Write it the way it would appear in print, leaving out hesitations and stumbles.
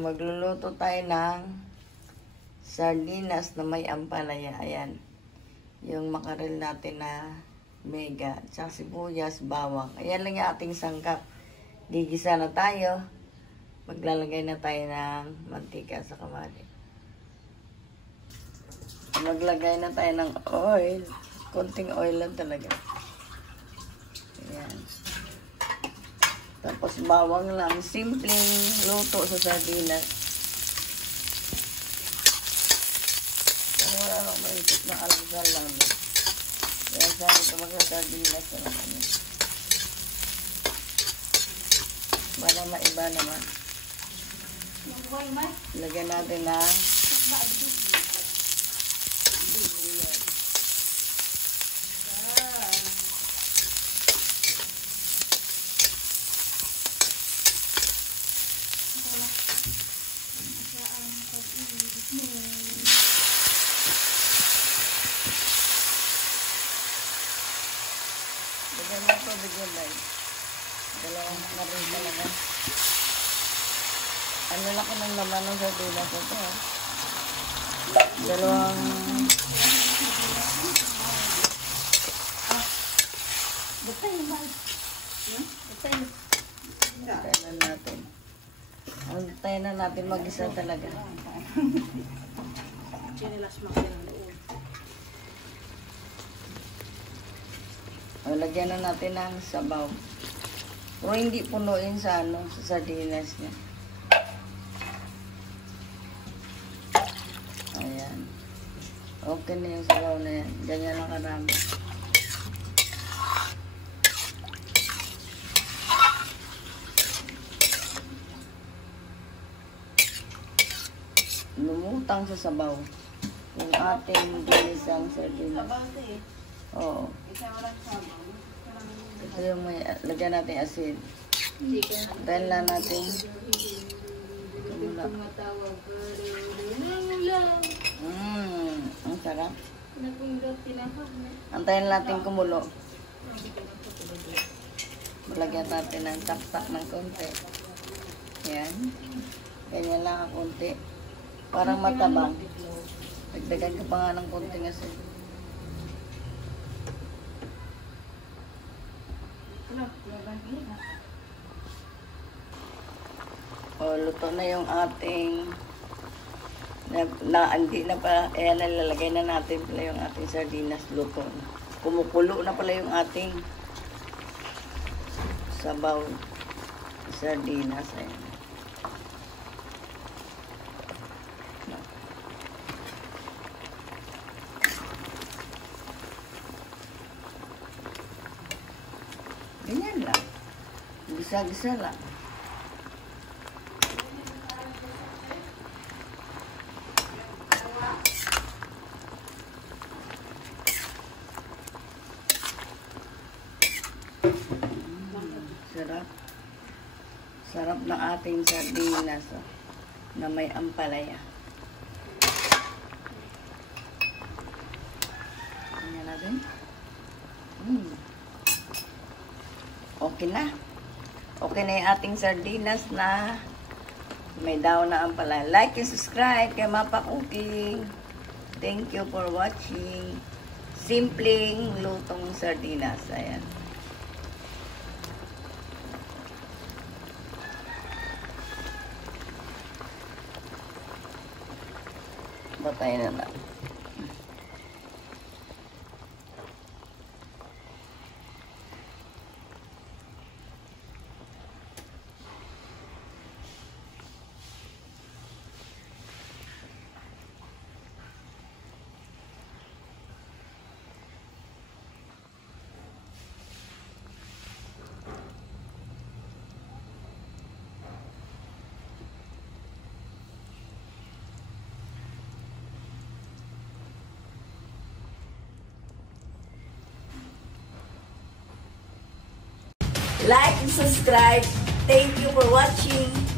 magluluto tayo ng sardinas na may ampalaya. Ayan. Yung makarel natin na mega. Tsaka sibuyas, bawang. Ayan lang yung ating sangkap. Gigisa na tayo. Maglalagay na tayo ng mantika sa kamali. Maglagay na tayo ng oil. Konting oil lang talaga. Ayan. Tapos bawang lang. Simpleng luto sa sardinas. Kaya wala lang maikot na almusal lang. Kaya sabi ko magsa-sardinas na naman. Para maiba naman. Lagyan natin na lagyan mo ito, bigyan lang. Dalawang marin talaga. Ano lang ko ng laman ng sardinas ito. Dalawang butay naman. Butay na natin. Butay na natin mag-isa talaga. Chinilas makin ang loob. Lagyan na natin ng sabaw. Pero hindi punuin sa sa sardinas niya. Ayan. Okay na yung sabaw na yan. Ganyan lang karami. Lumutang sa sabaw. Yung ating ginisang sardinas. Oo. Ito yung may, lagyan natin asin. Dahil na natin ang sarap. Antayin natin kumulo. Malagyan natin ng tak-tak ng konti. Yan. Ganyan lang ang konti. Parang matabang. Dagdagan ka pa nga ng konti asin. O, luto na yung ating hindi na pa, ayan, nalalagay na natin pala yung ating sardinas, luto na. Kumukulo na pala yung ating sabaw sardinas. Ayan. Ganyan lang. Gisa-gisa lang. Sarap. Sarap ng ating sardinas na may ampalaya. Ganyan natin. Okay na. Okay na yung ating sardinas na may daon na ampalaya. Like and subscribe kay Mapa Cooking. Thank you for watching. Simpleng lutong sardinas. Ayan. Batay na lang. Like and subscribe. Thank you for watching.